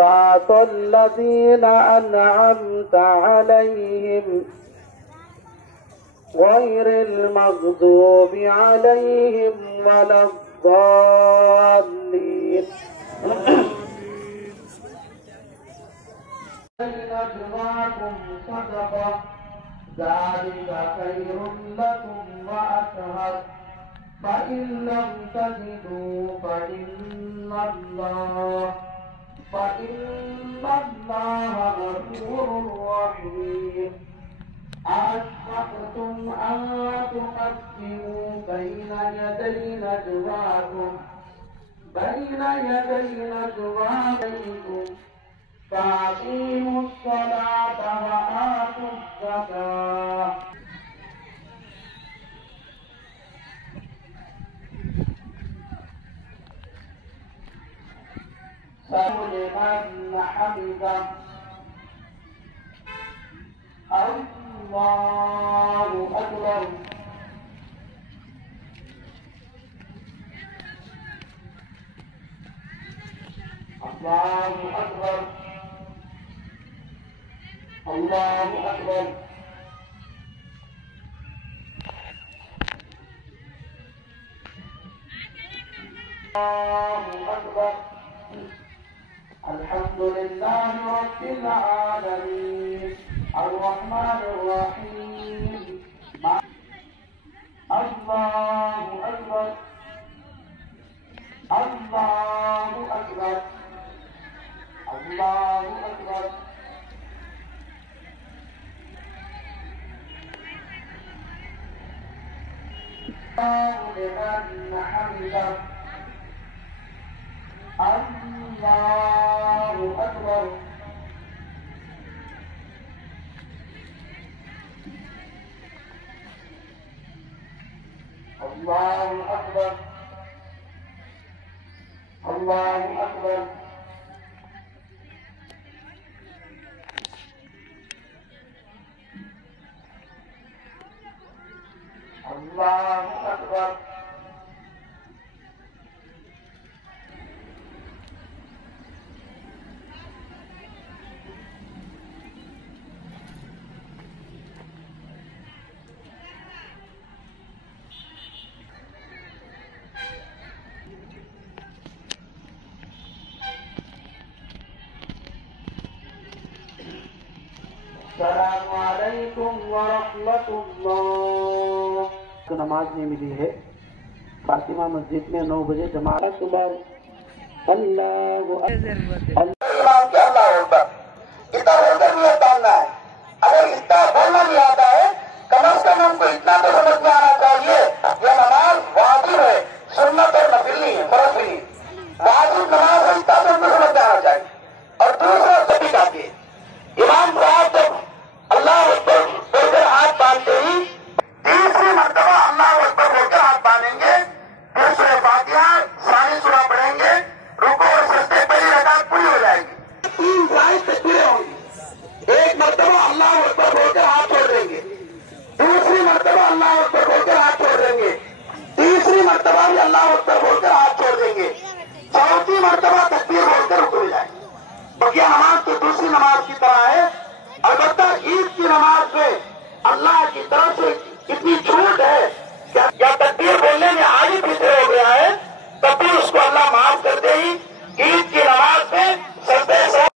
صراط الذين أنعمت عليهم غير المغضوب عليهم ولا الضالين. نجواكم صدقة ذلك خير لكم وأطهر فإن لم تجدوا فإن الله غفور رحيم. أشفقتم أن تقدموا بين يدي نجواكم فأقيموا الصلاة وآتوا الزكاة. لمن حمده الله أكبر. الله أكبر. الله أكبر. الله أكبر. الحمد لله رب العالمين الرحمن الرحيم. الله أكبر. الله أكبر. الله أكبر. لمن حمده الله أكبر. الله أكبر. الله أكبر. الله أكبر. अस्सलामुअलैकुम वरहमतुल्लाह। तो नमाज नहीं मिली है फातिमा मस्जिद में 9 बजे जमात सुबह अल्लाह इतना होकर नहीं डालना है। अगर इतना बोलना नहीं आता है कम से कम हमको इतना तो समझ में आना चाहिए ये नमाज वाजिब है, सुन्नत और नफिल नहीं है, फर्ज भी नहीं। वाजिब नमाज है इतना तो हमको समझ में आना चाहिए। और दूसरा सभी का इमाम साहब जब अल्लाह अकबर बोलकर हाथ बांधते ही तीसरी मर्तबा अल्लाह अकबर बोलकर हाथ बांधेंगे, फिर सूरह फातिहा सारी सूरह पढ़ेंगे, रुकू और सजदे पहली रकात पूरी हो जाएगी। 3 जायज तकबीरें होंगी। एक मर्तबा अल्लाह अकबर बोलकर हाथ छोड़ देंगे, दूसरी मर्तबा अल्लाह अकबर बोलकर हाथ छोड़ देंगे, तीसरी मर्तबा भी अल्लाह अकबर बोलकर हाथ छोड़ देंगे, चौथी मर्तबा तकबीर बोलकर रुक जाएंगे। बकिया नमाज तो दूसरी नमाज की तरह है। अलबत्ता ईद की नमाज में अल्लाह की तरफ से इतनी